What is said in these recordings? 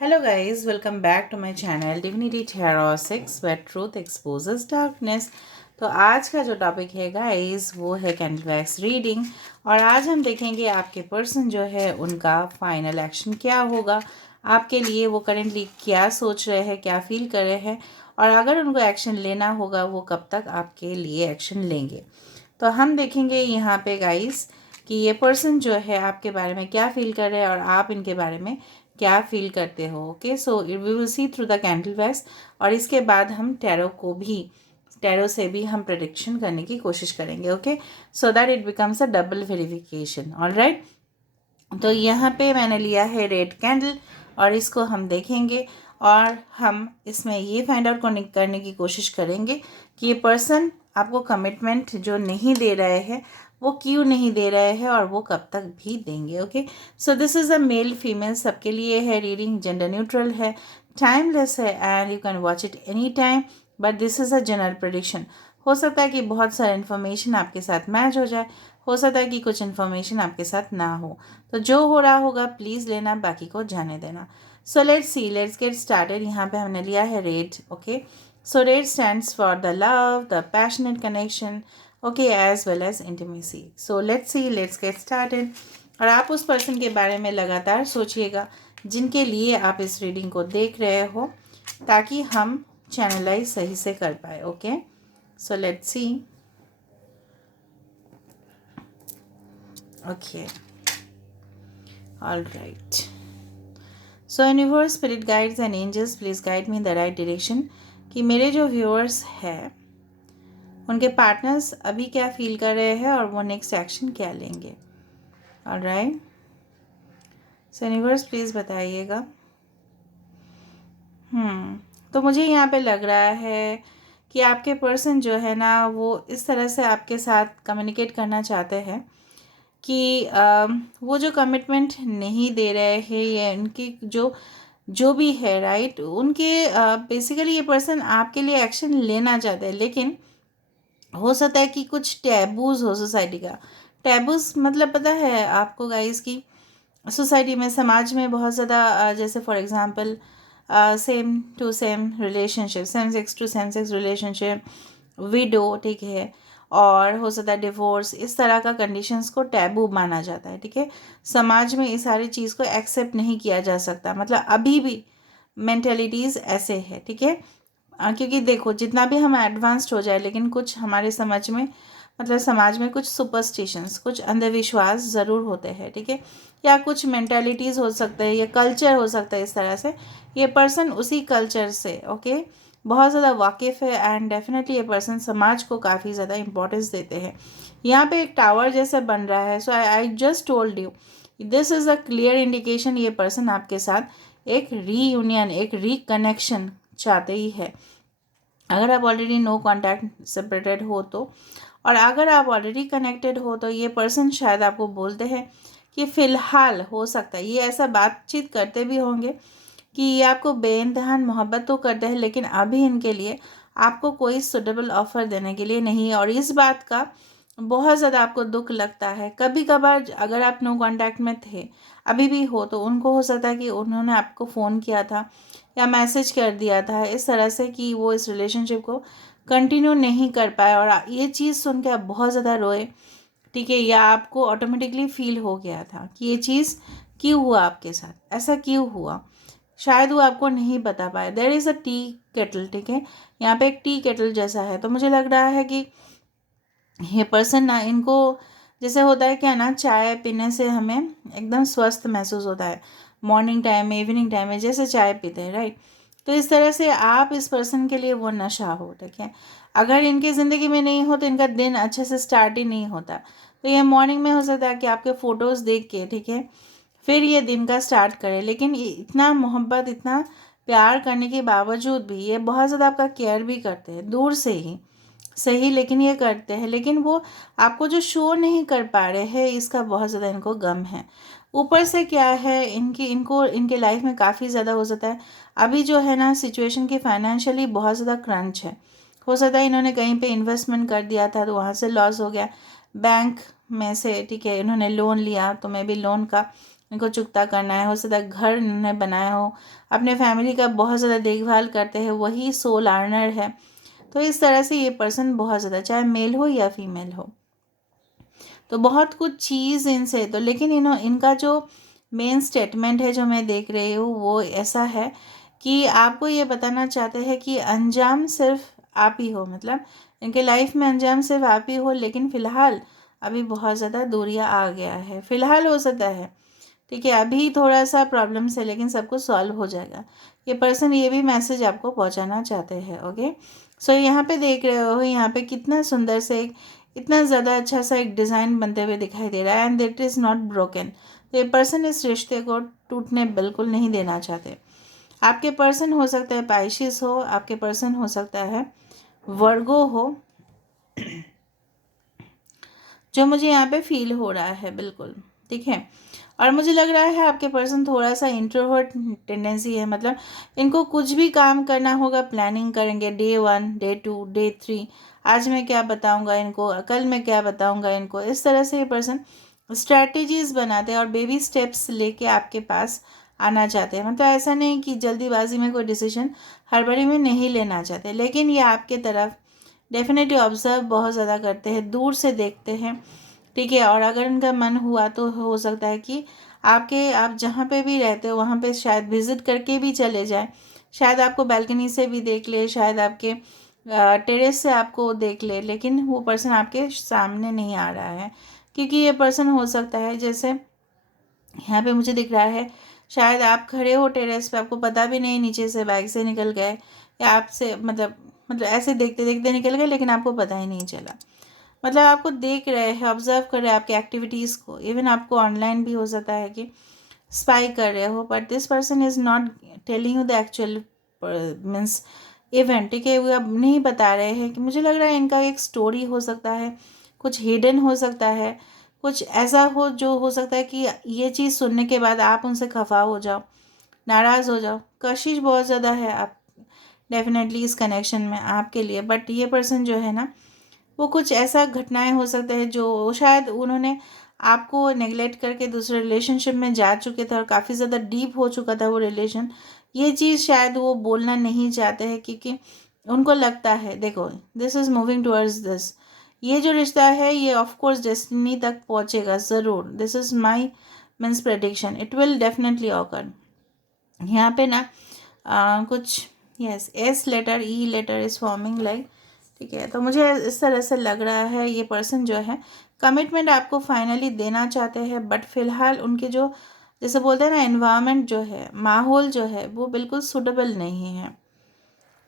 Hello guys, welcome back to my channel Divinity Tarot 6 where truth exposes darkness। तो आज का जो topic है गाइस वो है कैंडल वैक्स रीडिंग। और आज हम देखेंगे आपके पर्सन जो है उनका फाइनल एक्शन क्या होगा आपके लिए, वो करेंटली क्या सोच रहे हैं, क्या फील कर रहे हैं, और अगर उनको एक्शन लेना होगा वो कब तक आपके लिए एक्शन लेंगे। तो हम देखेंगे यहाँ पे गाइस कि ये पर्सन जो है आपके बारे में क्या फील कर रहे हैं और आप इनके बारे में क्या फील करते हो। Okay, so we will see through the candle wax. और इसके बाद हम टैरो से भी हम प्रेडिक्शन करने की कोशिश करेंगे। Okay, so that it becomes a double verification. Alright, तो यहाँ पे मैंने लिया है रेड कैंडल और इसको हम देखेंगे और हम इसमें ये फाइंड आउट करने की कोशिश करेंगे कि ये पर्सन आपको कमिटमेंट जो नहीं दे रहे हैं वो क्यों नहीं दे रहे हैं और वो कब तक भी देंगे। Okay, so this is a male female सबके लिए है रीडिंग, जेंडर न्यूट्रल है, टाइमलेस है and you can watch it any time, but this is a general prediction. हो सकता है कि बहुत सारा इन्फॉर्मेशन आपके साथ मैच हो सकता है कि कुछ इन्फॉर्मेशन आपके साथ ना हो। तो जो हो रहा होगा प्लीज़ लेना, बाकी को जाने देना। So let's get started. यहाँ पे हमने लिया है red. Okay, so red stands for the love, the passionate connection, okay, as well as intimacy. So let's get started. और आप उस पर्सन के बारे में लगातार सोचिएगा जिनके लिए आप इस रीडिंग को देख रहे हो, ताकि हम चैनलाइज सही से कर पाए। Okay, so let's see. Okay, all right. So universe, spirit guides and angels, please guide me in the right direction. कि मेरे जो व्यूअर्स हैं उनके पार्टनर्स अभी क्या फील कर रहे हैं और वो नेक्स्ट एक्शन क्या लेंगे। ऑलराइट, सो यूनिवर्स प्लीज़ बताइएगा। तो मुझे यहाँ पे लग रहा है कि आपके पर्सन जो है ना वो इस तरह से आपके साथ कम्युनिकेट करना चाहते हैं कि वो जो कमिटमेंट नहीं दे रहे हैं या उनकी जो जो भी है, राइट, उनके बेसिकली ये पर्सन आपके लिए एक्शन लेना चाहते हैं, लेकिन हो सकता है कि कुछ टैबूज हो सोसाइटी का। टैबूज मतलब पता है आपको गाइस की सोसाइटी में, समाज में बहुत ज़्यादा जैसे for example same to same relationship, same sex to same sex relationship, widow, ठीक है, और हो सकता है डिवोर्स, इस तरह का कंडीशंस को टैबू माना जाता है। ठीक है, समाज में इस सारी चीज़ को एक्सेप्ट नहीं किया जा सकता, मतलब अभी भी मेंटेलिटीज़ ऐसे है। ठीक है, क्योंकि देखो जितना भी हम एडवांस्ड हो जाए लेकिन कुछ हमारे समझ में, मतलब समाज में कुछ सुपरस्टिशंस, कुछ अंधविश्वास ज़रूर होते हैं। ठीक है, या कुछ मेंटालिटीज़ हो सकते हैं या कल्चर हो सकता है इस तरह से। ये पर्सन उसी कल्चर से ओके बहुत ज़्यादा वाकिफ़ है एंड डेफिनेटली ये पर्सन समाज को काफ़ी ज़्यादा इंपॉर्टेंस देते हैं। यहाँ पे एक टावर जैसे बन रहा है। So I just told you this is a clear indication ये पर्सन आपके साथ एक रीयूनियन, एक रिकनेक्शन चाहते ही है। अगर आप ऑलरेडी नो कांटेक्ट सेपरेटेड हो तो, और अगर आप ऑलरेडी कनेक्टेड हो तो ये पर्सन शायद आपको बोलते हैं कि फ़िलहाल हो सकता है ये ऐसा बातचीत करते भी होंगे कि ये आपको बेइंतहा मोहब्बत तो करते हैं, लेकिन अभी इनके लिए आपको कोई सुटेबल ऑफ़र देने के लिए नहीं है। और इस बात का बहुत ज़्यादा आपको दुख लगता है। कभी कभार अगर आप नो कांटेक्ट में थे, अभी भी हो, तो उनको हो सकता है कि उन्होंने आपको फ़ोन किया था या मैसेज कर दिया था इस तरह से कि वो इस रिलेशनशिप को कंटिन्यू नहीं कर पाए और ये चीज़ सुन के आप बहुत ज़्यादा रोए। ठीक है, या आपको ऑटोमेटिकली फील हो गया था कि ये चीज़ क्यों हुआ आपके साथ, ऐसा क्यों हुआ, शायद वो आपको नहीं बता पाए। There is a tea kettle, ठीक है, यहाँ पे एक टी केटल जैसा है। तो मुझे लग रहा है कि ये पर्सन ना, इनको जैसे होता है क्या ना, चाय पीने से हमें एकदम स्वस्थ महसूस होता है, मॉर्निंग टाइम में, इवनिंग टाइम में जैसे चाय पीते हैं, राइट। तो इस तरह से आप इस पर्सन के लिए वो नशा हो। ठीक है, अगर इनकी ज़िंदगी में नहीं हो तो इनका दिन अच्छे से स्टार्ट ही नहीं होता। तो ये मॉर्निंग में हो सकता है कि आपके फ़ोटोज़ देख के, ठीक है, फिर ये दिन का स्टार्ट करें, लेकिन इतना मोहब्बत, इतना प्यार करने के बावजूद भी ये बहुत ज़्यादा आपका केयर भी करते हैं, दूर से ही सही, लेकिन ये करते हैं। लेकिन वो आपको जो शो नहीं कर पा रहे हैं इसका बहुत ज़्यादा इनको गम है। ऊपर से क्या है, इनको इनके लाइफ में काफ़ी ज़्यादा हो जाता है अभी जो है ना सिचुएशन की, फाइनेंशियली बहुत ज़्यादा क्रंच है। हो सकता है इन्होंने कहीं पे इन्वेस्टमेंट कर दिया था तो वहाँ से लॉस हो गया, बैंक में से, ठीक है, इन्होंने लोन लिया तो मे बी लोन का इनको चुकता करना है, हो सकता है घर इन्होंने बनाया हो, अपने फैमिली का बहुत ज़्यादा देखभाल करते हैं, वही सोल अर्नर है। तो इस तरह से ये पर्सन बहुत ज़्यादा, चाहे मेल हो या फीमेल हो, तो बहुत कुछ चीज़ इनसे, तो लेकिन इनका जो मेन स्टेटमेंट है जो मैं देख रही हूँ वो ऐसा है कि आपको ये बताना चाहते हैं कि अंजाम सिर्फ आप ही हो, मतलब इनके लाइफ में अंजाम सिर्फ आप ही हो, लेकिन फ़िलहाल अभी बहुत ज़्यादा दूरियां आ गया है। फ़िलहाल हो सकता है, ठीक है, अभी थोड़ा सा प्रॉब्लम्स है, लेकिन सब कुछ सॉल्व हो जाएगा। ये पर्सन ये भी मैसेज आपको पहुंचाना चाहते हैं। ओके, सो यहाँ पे देख रहे हो, यहाँ पे कितना सुंदर से एक, इतना ज़्यादा अच्छा सा एक डिज़ाइन बनते हुए दिखाई दे रहा है, and it is not broken. तो ये पर्सन इस रिश्ते को टूटने बिल्कुल नहीं देना चाहते। आपके पर्सन हो सकता है पाइशिस हो, आपके पर्सन हो सकता है वर्गो हो, जो मुझे यहाँ पे फील हो रहा है, बिल्कुल ठीक है। और मुझे लग रहा है आपके पर्सन थोड़ा सा इंट्रोवर्ट टेंडेंसी है, मतलब इनको कुछ भी काम करना होगा प्लानिंग करेंगे, डे 1, डे 2, डे 3, आज मैं क्या बताऊंगा इनको, कल मैं क्या बताऊंगा इनको, इस तरह से ये पर्सन स्ट्रैटेजीज बनाते हैं और बेबी स्टेप्स लेके आपके पास आना चाहते हैं। मतलब ऐसा नहीं कि जल्दीबाजी में कोई डिसीजन हड़बड़ी में नहीं लेना चाहते, लेकिन ये आपके तरफ डेफिनेटली ऑब्जर्व बहुत ज़्यादा करते हैं, दूर से देखते हैं, ठीक है। और अगर उनका मन हुआ तो हो सकता है कि आप जहाँ पे भी रहते हो वहाँ पे शायद विज़िट करके भी चले जाएं, शायद आपको बालकनी से भी देख ले, शायद आपके टेरेस से आपको देख ले, लेकिन वो पर्सन आपके सामने नहीं आ रहा है, क्योंकि ये पर्सन हो सकता है, जैसे यहाँ पे मुझे दिख रहा है, शायद आप खड़े हो टेरेस पे, आपको पता भी नहीं नीचे से बाइक से निकल गए, या आपसे मतलब ऐसे देखते देखते निकल गए, लेकिन आपको पता ही नहीं चला। मतलब आपको देख रहे हैं, ऑब्जर्व कर रहे हैं आपके एक्टिविटीज़ को, इवन आपको ऑनलाइन भी हो सकता है कि स्पाई कर रहे हो, but this person is not telling you the actual means event, ठीक है। वो अब नहीं बता रहे हैं कि मुझे लग रहा है इनका एक स्टोरी हो सकता है, कुछ हिडन हो सकता है, कुछ ऐसा हो जो हो सकता है कि ये चीज़ सुनने के बाद आप उनसे खफा हो जाओ, नाराज़ हो जाओ, कशिश बहुत ज़्यादा है आप डेफिनेटली इस कनेक्शन में आपके लिए। बट ये पर्सन जो है ना, वो कुछ ऐसा घटनाएं हो सकते हैं जो शायद उन्होंने आपको नेगलेक्ट करके दूसरे रिलेशनशिप में जा चुके थे और काफ़ी ज़्यादा डीप हो चुका था वो रिलेशन। ये चीज़ शायद वो बोलना नहीं चाहते हैं, क्योंकि उनको लगता है, देखो this is moving towards this, ये जो रिश्ता है ये ऑफ कोर्स डेस्टिनी तक पहुंचेगा ज़रूर, this is my means prediction, it will definitely occur. यहाँ पे ना कुछ yes S letter E letter is forming like, ठीक है। तो मुझे इस तरह से लग रहा है ये पर्सन जो है कमिटमेंट आपको फाइनली देना चाहते हैं, बट फिलहाल उनके जो, जैसे बोलते हैं ना, एनवायरनमेंट जो है, माहौल जो है, वो बिल्कुल सूटेबल नहीं है,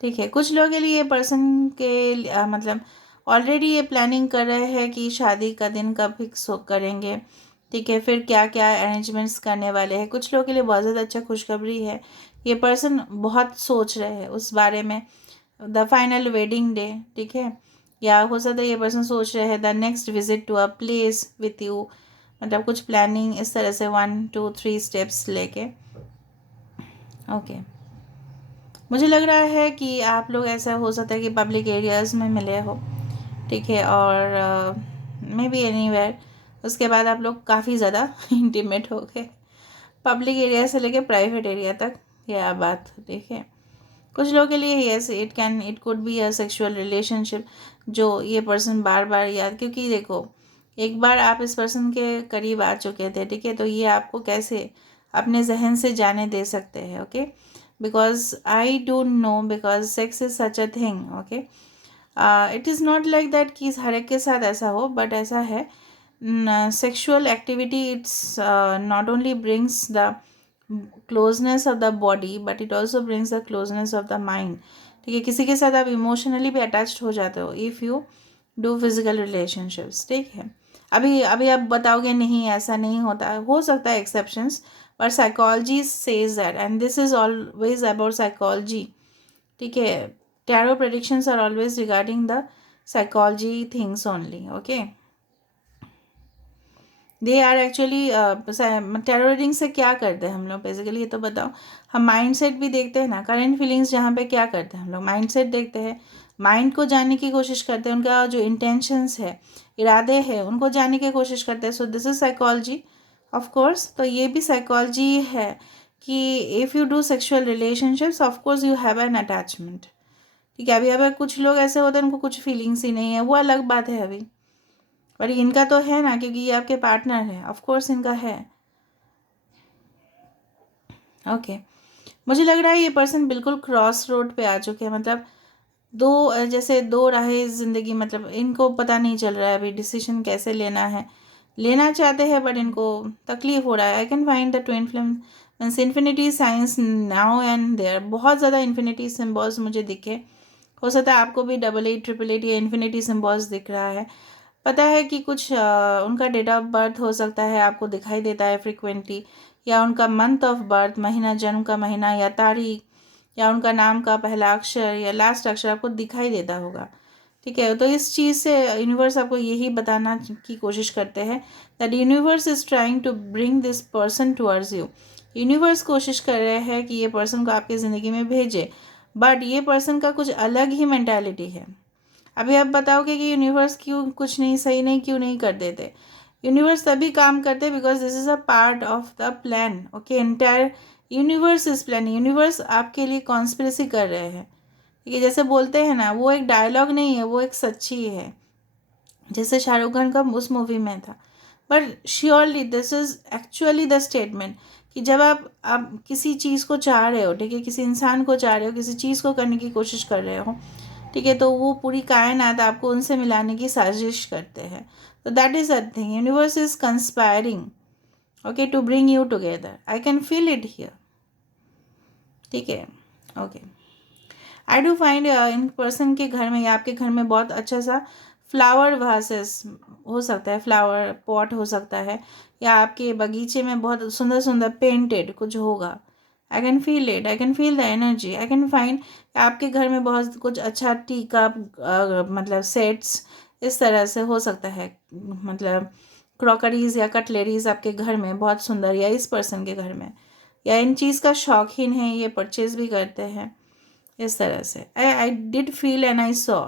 ठीक है। कुछ लोगों के लिए ये पर्सन के मतलब ऑलरेडी ये प्लानिंग कर रहे हैं कि शादी का दिन कब फिक्स करेंगे, ठीक है, फिर क्या क्या अरेंजमेंट्स करने वाले हैं। कुछ लोगों के लिए बहुत ज़्यादा अच्छा खुशखबरी है, ये पर्सन बहुत सोच रहे हैं उस बारे में, द फाइनल वेडिंग डे, ठीक है। या हो सकता है ये पर्सन सोच रहे हैं the next visit to a place with you, मतलब कुछ प्लानिंग इस तरह से 1 2 3 स्टेप्स लेके। ओके, मुझे लग रहा है कि आप लोग, ऐसा हो सकता है कि पब्लिक एरियाज़ में मिले हो, ठीक है, और मे बी एनीवेयर, उसके बाद आप लोग काफ़ी ज़्यादा इंटीमेट हो गए, पब्लिक एरिया से लेके प्राइवेट एरिया तक, यह बात, ठीक है। कुछ लोगों के लिए yes it could be a sexual relationship, जो ये पर्सन बार बार याद, क्योंकि देखो एक बार आप इस पर्सन के करीब आ चुके थे, ठीक है, तो ये आपको कैसे अपने जहन से जाने दे सकते हैं। Okay, because I don't no, because sex is such a thing. Okay, it is not like that कि हर एक के साथ ऐसा हो, बट ऐसा है, sexual activity, it's not only brings the closeness of the body, but it also brings the closeness of the mind, ठीक है। किसी के साथ आप इमोशनली भी अटैच्ड हो जाते हो if you do physical relationships, ठीक है। अभी अभी आप बताओगे नहीं ऐसा नहीं होता, हो सकता है एक्सेप्शंस, पर psychology says that, and this is always about psychology, ठीक है। Tarot predictions are always regarding the psychology things only. Okay, they are actually tarot reading से क्या करते हैं हम लोग बेसिकली, ये तो बताओ। हम माइंड सेट भी देखते हैं ना, करेंट फीलिंग्स जहाँ पे क्या करते हैं हम लोग, माइंड सेट देखते हैं, माइंड को जानने की कोशिश करते हैं, उनका जो इंटेंशंस है, इरादे हैं, उनको जानने की कोशिश करते हैं। So this is psychology. Of course. तो ये भी साइकोलॉजी है कि if you do sexual relationships of course you have an attachment. ठीक है, अभी अगर कुछ लोग ऐसे होते हैं उनको कुछ फीलिंग्स ही नहीं है, वो अलग बात है अभी, और इनका तो है ना, क्योंकि ये आपके पार्टनर है, ऑफ कोर्स इनका है। ओके, मुझे लग रहा है ये पर्सन बिल्कुल क्रॉस रोड पे आ चुके हैं, मतलब जैसे दो राहें ज़िंदगी, मतलब इनको पता नहीं चल रहा है अभी डिसीजन कैसे लेना है। लेना चाहते हैं बट इनको तकलीफ हो रहा है। I can find the twin flame means infinity science now and there. बहुत ज़्यादा इन्फिनिटी सिम्बॉल्स मुझे दिखे। हो सकता है आपको भी 88 888 या इन्फिनिटी सिम्बॉल्स दिख रहा है। पता है कि कुछ उनका डेट ऑफ बर्थ हो सकता है आपको दिखाई देता है फ्रिक्वेंटली, या उनका मंथ ऑफ बर्थ, महीना, जन्म का महीना या तारीख, या उनका नाम का पहला अक्षर या लास्ट अक्षर आपको दिखाई देता होगा। ठीक है, तो इस चीज़ से यूनिवर्स आपको यही बताना की कोशिश करते हैं that universe is trying to bring this person towards you. Universe कोशिश कर रहे हैं कि ये पर्सन को आपकी ज़िंदगी में भेजे, बट ये पर्सन का कुछ अलग ही मेंटालिटी है। अभी आप बताओगे कि यूनिवर्स क्यों कुछ नहीं सही नहीं क्यों नहीं कर देते। यूनिवर्स तभी काम करते because this is a part of the plan. Okay, entire universe is plan. Universe आपके लिए कॉन्स्पिरेसी कर रहे हैं। ठीक है, जैसे बोलते हैं ना, वो एक डायलॉग नहीं है, वो एक सच्ची है, जैसे शाहरुख खान का उस मूवी में था। But surely this is actually the statement कि जब आप किसी चीज़ को चाह रहे हो, ठीक है, किसी इंसान को चाह रहे हो, किसी चीज़ को करने की कोशिश कर रहे हो, ठीक है, तो वो पूरी कायनात आपको उनसे मिलाने की साजिश करते हैं। तो that is a thing, universe is conspiring okay to bring you together. I can feel it here. ठीक है, okay. I do find in person के घर में या आपके घर में बहुत अच्छा सा फ्लावर वासेस हो सकता है, फ्लावर पॉट हो सकता है, या आपके बगीचे में बहुत सुंदर सुंदर पेंटेड कुछ होगा। आई can feel it, I can feel the energy. I can find आपके घर में बहुत कुछ अच्छा टी कप मतलब सेट्स इस तरह से हो सकता है, मतलब क्रॉकरीज या कटलरीज आपके घर में बहुत सुंदर, या इस पर्सन के घर में, या इन चीज़ का शौकीन है, ये परचेज भी करते हैं इस तरह से। I did feel and I saw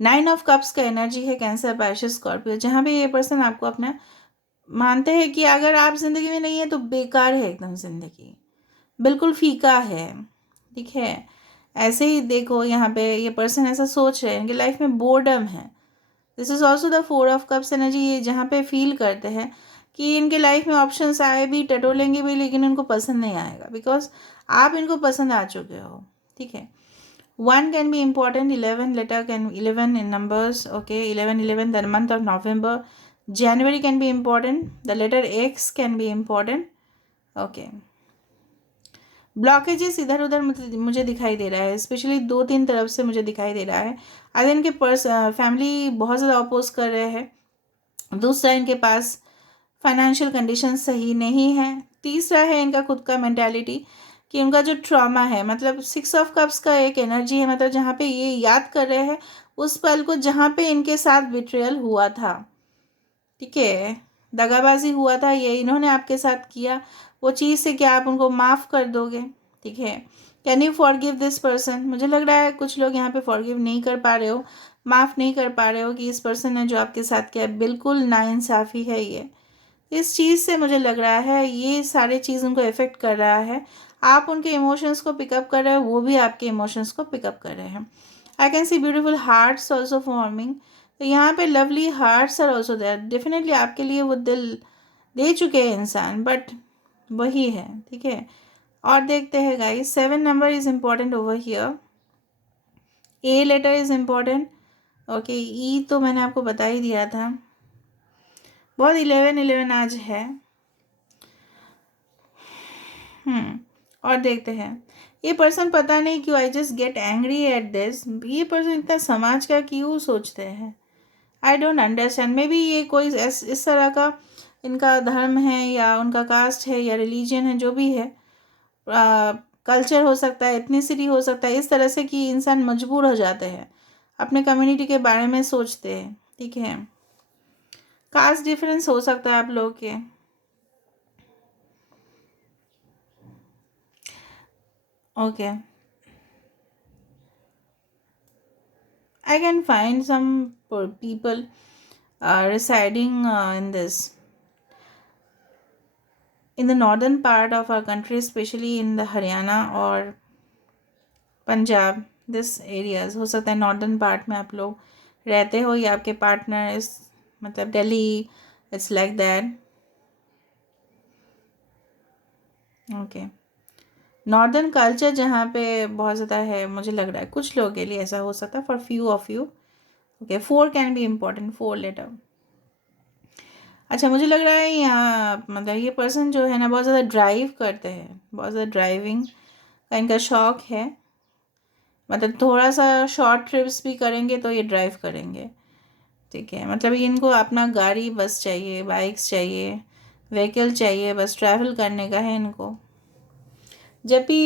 9 of cups का एनर्जी है कैंसर, पाइसेस, स्कॉर्पियो, जहाँ पे ये पर्सन आपको अपना मानते हैं कि अगर आप ज़िंदगी में नहीं है तो बेकार है एकदम ज़िंदगी, बिल्कुल फीका है। ठीक है, ऐसे ही देखो यहाँ पे ये पर्सन ऐसा सोच रहे हैं, इनकी लाइफ में बोर्डम है। This is also the 4 of cups energy, ये जहाँ पे फील करते हैं कि इनके लाइफ में ऑप्शंस आए भी, टटोलेंगे भी, लेकिन इनको पसंद नहीं आएगा बिकॉज आप इनको पसंद आ चुके हो। ठीक है, 1 can be important, 11 letter can 11 in numbers, okay, 11 the month of November. January can be important, the letter X can be important, okay. Blockages इधर उधर मुझे दिखाई दे रहा है, स्पेशली 2-3 तरफ से मुझे दिखाई दे रहा है। अगर इनके फैमिली बहुत ज़्यादा अपोज कर रहे हैं। दूसरा, इनके पास फाइनेंशियल कंडीशन सही नहीं है। तीसरा है इनका खुद का मेंटालिटी कि उनका जो ट्रॉमा है, मतलब 6 ऑफ कप्स का एक एनर्जी है, मतलब जहाँ पे ये याद कर रहे हैं उस पल को जहाँ पे इनके साथ बिट्रेयल हुआ था। ठीक है, दगाबाजी हुआ था, ये इन्होंने आपके साथ किया, वो चीज़ से क्या आप उनको माफ़ कर दोगे? ठीक है, can you forgive this person? मुझे लग रहा है कुछ लोग यहाँ पे फॉरगिव नहीं कर पा रहे हो, माफ़ नहीं कर पा रहे हो कि इस पर्सन ने जो आपके साथ किया बिल्कुल नाइंसाफ़ी है ये। इस चीज़ से मुझे लग रहा है ये सारी चीज़ उनको इफ़ेक्ट कर रहा है। आप उनके इमोशंस को पिकअप कर रहे हो, वो भी आपके इमोशंस को पिकअप कर रहे हैं। I can see beautiful hearts also forming. तो यहाँ पे lovely hearts are also there. Definitely आपके लिए वो दिल दे चुके हैं इंसान, बट वही है। ठीक है, और देखते हैं guys, 7 number is important over here, a letter is important. Okay, E तो मैंने आपको बता ही दिया था। बहुत 11 आज है। और देखते हैं, ये पर्सन पता नहीं क्यों, I just get angry at this, ये पर्सन इतना समाज का क्यों सोचते हैं, I don't understand. May be ये कोई इस तरह का इनका धर्म है, या उनका कास्ट है, या रिलीजन है, जो भी है, कल्चर हो सकता है, एथनिसिटी हो सकता है, इस तरह से कि इंसान मजबूर हो जाते हैं, अपने कम्युनिटी के बारे में सोचते हैं। ठीक है, कास्ट डिफरेंस हो सकता है आप लोग के। Okay, I can find some people residing in this. In the northern part of our country, specially in the Haryana और पंजाब, दिस एरियाज, हो सकता है नॉर्दर्न पार्ट में आप लोग रहते हो या आपके पार्टनर इस मतलब Delhi, it's like that. Okay, northern culture जहाँ पे बहुत ज़्यादा है, मुझे लग रहा है कुछ लोगों के लिए ऐसा हो सकता है, for few of you. Okay, 4 can be important, 4 letter. अच्छा, मुझे लग रहा है यहाँ मतलब ये पर्सन जो है ना बहुत ज़्यादा ड्राइव करते हैं, बहुत ज़्यादा ड्राइविंग का इनका शौक है। मतलब थोड़ा सा शॉर्ट ट्रिप्स भी करेंगे तो ये ड्राइव करेंगे, ठीक है। मतलब इनको अपना गाड़ी बस चाहिए, बाइक्स चाहिए, व्हीकल चाहिए, बस ट्रैवल करने का है इनको। जब भी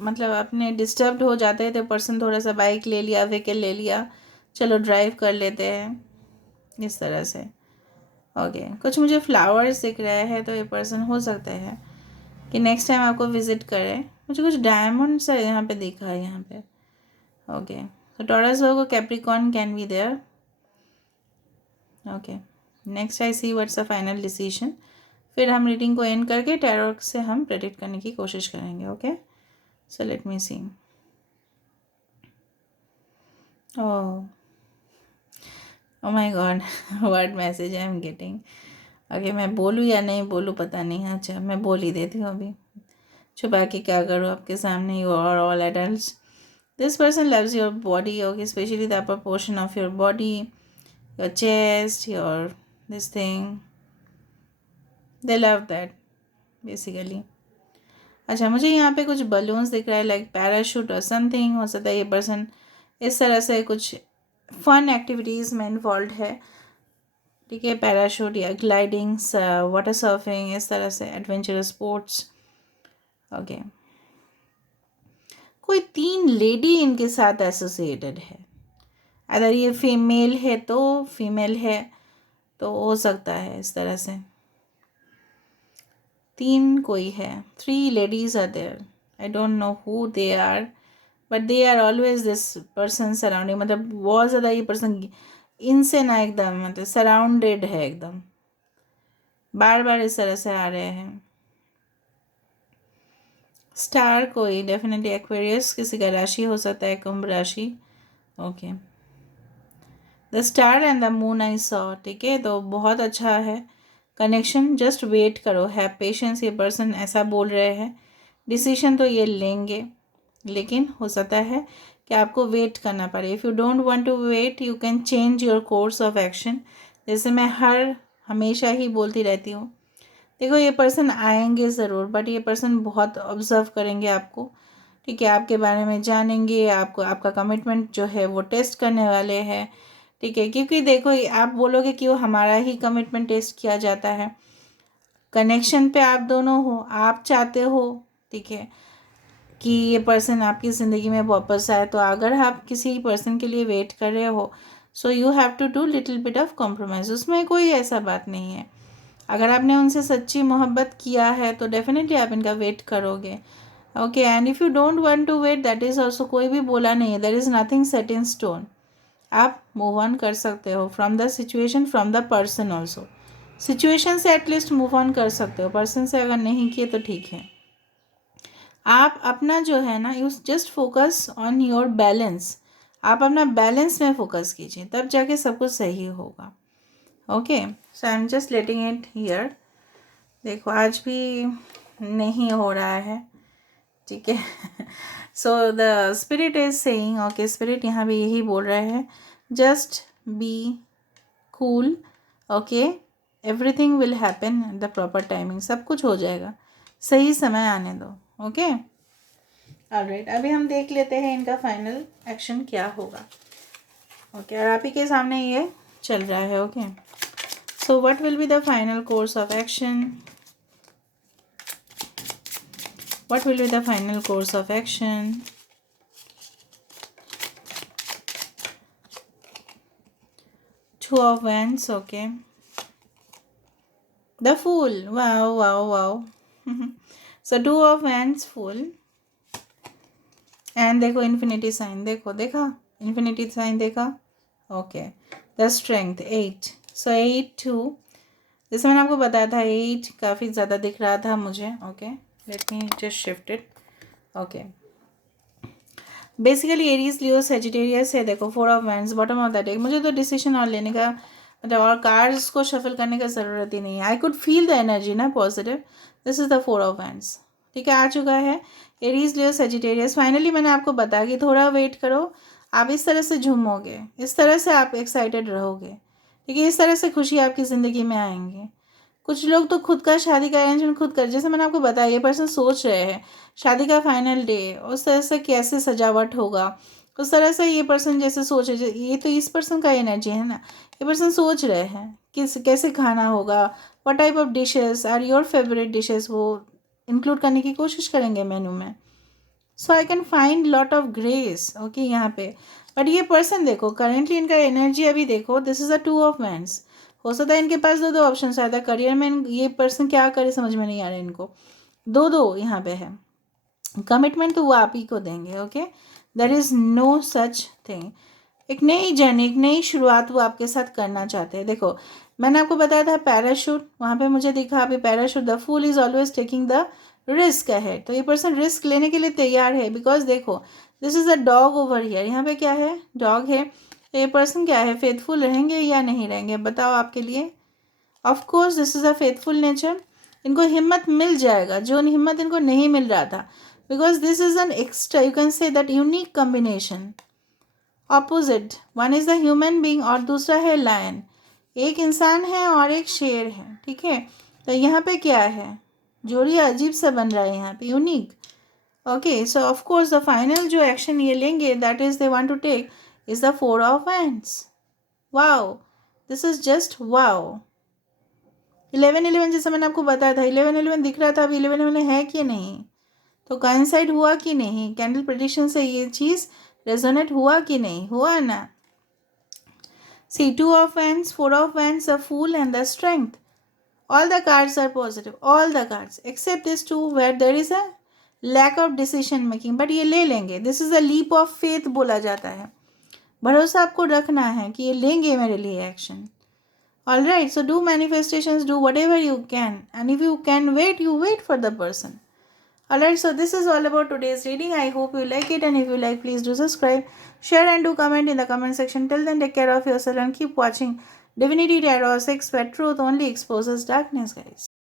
मतलब अपने डिस्टर्ब्ड हो जाते हैं तो पर्सन थोड़ा सा बाइक ले लिया, व्हीकल ले लिया, चलो ड्राइव कर लेते हैं, इस तरह से। ओके, कुछ मुझे फ्लावर्स दिख रहे हैं, तो ये पर्सन हो सकता है कि नेक्स्ट टाइम आपको विज़िट करें। मुझे कुछ डायमंड्स है यहाँ पे दिखा है यहाँ पे। ओके, तो Taurus Virgo Capricorn can be there. Okay, next I see what's a final decision. फिर हम रीडिंग को एंड करके टैरो से हम प्रेडिक्ट करने की कोशिश करेंगे। Okay, so let me see. Oh my God, what message I am getting. Okay, मैं बोलूँ या नहीं बोलूँ पता नहीं। अच्छा, मैं बोल ही देती हूँ अभी, छुपा के क्या करूँ आपके सामने। You are all adults, this person loves your body, okay, specially the upper portion of your body, your chest, your this thing, they love that basically. अच्छा, मुझे यहाँ पे कुछ बलून्स दिख रहा है, लाइक पैराशूट और समथिंग। हो सकता है ये पर्सन इस तरह से कुछ फन एक्टिविटीज़ में इन्वॉल्व है, ठीक है। पैराशूट या ग्लाइडिंग, वाटर सर्फिंग, इस तरह से एडवेंचरस स्पोर्ट्स। ओके, कोई 3 लेडी इनके साथ एसोसिएटेड है। अगर ये फीमेल है तो फीमेल है तो हो सकता है इस तरह से 3 कोई है। 3 ladies are there, I don't know who they are, but they are always this person surrounding. मतलब बहुत ज़्यादा ये पर्सन इनसे ना एकदम मतलब सराउंडेड है, एकदम बार बार इस तरह से आ रहे हैं। स्टार कोई डेफिनेटली एक्वेरियस किसी का राशि हो सकता है, कुंभ राशि। Okay, the star and the moon I saw, ठीक है। तो बहुत अच्छा है कनेक्शन, जस्ट वेट करो, हैव पेशेंस। ये पर्सन ऐसा बोल रहे हैं, डिसीजन तो ये लेंगे, लेकिन हो सकता है कि आपको वेट करना पड़े। If you don't want to wait, you can change your course of action. जैसे मैं हमेशा ही बोलती रहती हूँ, देखो ये पर्सन आएंगे ज़रूर, बट ये पर्सन बहुत ऑब्जर्व करेंगे आपको, ठीक है। आपके बारे में जानेंगे, आपको आपका कमिटमेंट जो है वो टेस्ट करने वाले हैं, ठीक है। क्योंकि देखो आप बोलोगे कि वो हमारा ही कमिटमेंट टेस्ट किया जाता है, कनेक्शन पे आप दोनों हो, आप चाहते हो, ठीक है, कि ये पर्सन आपकी ज़िंदगी में वापस आए। तो अगर आप किसी पर्सन के लिए वेट कर रहे हो, so you have to do little bit of compromise, उसमें कोई ऐसा बात नहीं है। अगर आपने उनसे सच्ची मोहब्बत किया है तो डेफिनेटली आप इनका वेट करोगे, okay. And if you don't want to wait, that is also, कोई भी बोला नहीं है, there is nothing set in stone. आप मूव ऑन कर सकते हो from the situation, from the person also. Situation से एटलीस्ट मूव ऑन कर सकते हो, पर्सन से अगर नहीं किए तो ठीक है। आप अपना जो है ना, you just focus on your balance. आप अपना बैलेंस में फोकस कीजिए, तब जाके सब कुछ सही होगा, okay. So I am just letting it here. देखो आज भी नहीं हो रहा है, ठीक है। So the spirit is saying, okay, spirit यहाँ भी यही बोल रहे हैं, just be cool, okay, everything will happen at the proper timing. सब कुछ हो जाएगा, सही समय आने दो, ओके। ऑलराइट, अभी हम देख लेते हैं इनका फाइनल एक्शन क्या होगा, ओके। और आप ही के सामने ये चल रहा है, okay. So what will be the final course of action? What will be the final course of action? Two of Wands, okay. The Fool, wow, wow, wow. So two of Wands, Fool. And देखो infinity sign, देखो देखा infinity sign देखा, okay. The Strength, 8. So 8 2. जैसे मैंने आपको बताया था 8 काफ़ी ज़्यादा दिख रहा था मुझे. Okay, let me just shift it. Okay, basically Aries Leo Sagittarius है. देखो 4 of wands bottom of the deck. मुझे तो डिसीजन और लेने का मतलब और कार्ड्स को शफल करने का ज़रूरत ही नहीं है. I could feel the energy ना positive. This is the 4 of wands. ठीक है, आ चुका है एरीज लियो सेजिटेरियस. फाइनली मैंने आपको बताया कि थोड़ा वेट करो, आप इस तरह से झूमोगे, इस तरह से आप एक्साइटेड रहोगे. ठीक है, इस तरह से खुशी आपकी ज़िंदगी में आएंगी. कुछ लोग तो खुद का शादी का अरेंजमेंट खुद कर, जैसे मैंने आपको बताया ये पर्सन सोच रहे हैं शादी का फाइनल डे, उस तरह से कैसे सजावट होगा, उस तरह से ये पर्सन जैसे सोच रहे, ये तो इस पर्सन का एनर्जी है ना. ये पर्सन सोच रहे हैं किस कैसे खाना होगा, what type of dishes are your favourite dishes, वो इंक्लूड करने की कोशिश करेंगे मेन्यू में. So I can find lot of grace. Okay, यहाँ पे बट ये पर्सन देखो करेंटली इनका एनर्जी अभी देखो, this is a 2 of wands. हो सकता है इनके पास दो दो ऑप्शन आया था करियर में. ये पर्सन क्या करे समझ में नहीं आ रहा है इनको. दो दो यहाँ पे है. कमिटमेंट तो वो आप ही को देंगे. Okay, there is no such thing. एक नई जर्नी, एक नई शुरुआत वो आपके साथ करना चाहते हैं. देखो मैंने आपको बताया था पैराशूट, वहाँ पे मुझे दिखा अभी parachute. The fool is always taking the risk है. तो ये पर्सन रिस्क लेने के लिए तैयार है. बिकॉज देखो this is a dog over here. यहाँ पे क्या है, डॉग है. तो ये पर्सन क्या है, फेथफुल रहेंगे या नहीं रहेंगे, बताओ आपके लिए. Of course this is a faithful nature. इनको हिम्मत मिल जाएगा जो हिम्मत इनको नहीं मिल रहा था. Because this is an extra, you can say that unique combination. Opposite, one is the human being और दूसरा है लायन. एक इंसान है और एक शेर है. ठीक है, तो यहाँ पे क्या है, जोड़ी अजीब सा बन रहा है यहाँ पे, unique. Okay, so of course the final जो एक्शन ये लेंगे that is they want to take is the 4 of wands. Wow, this is just wow. 11-11 जैसे मैंने आपको बताया था 11-11 दिख रहा था, अभी 11-11 है कि नहीं, तो कोइंसाइड हुआ कि नहीं, कैंडल प्रेडिक्शन से ये चीज़ रेजोनेट हुआ कि नहीं हुआ ना. See, 2 of wands, 4 of wands, the fool and the strength. All the cards are positive. All the cards. Except these two where there is a lack of decision making. But ये ले लेंगे. This is a leap of faith बोला जाता है. भरोसा आपको रखना है कि ये लेंगे मेरे लिए action. Alright, so do manifestations, do whatever you can. And if you can wait, you wait for the person. Alright, so this is all about today's reading. I hope you like it, and if you like, please do subscribe, share and do comment in the comment section. Till then, take care of yourself and keep watching Divinity Tarot 6, where truth only exposes darkness, guys.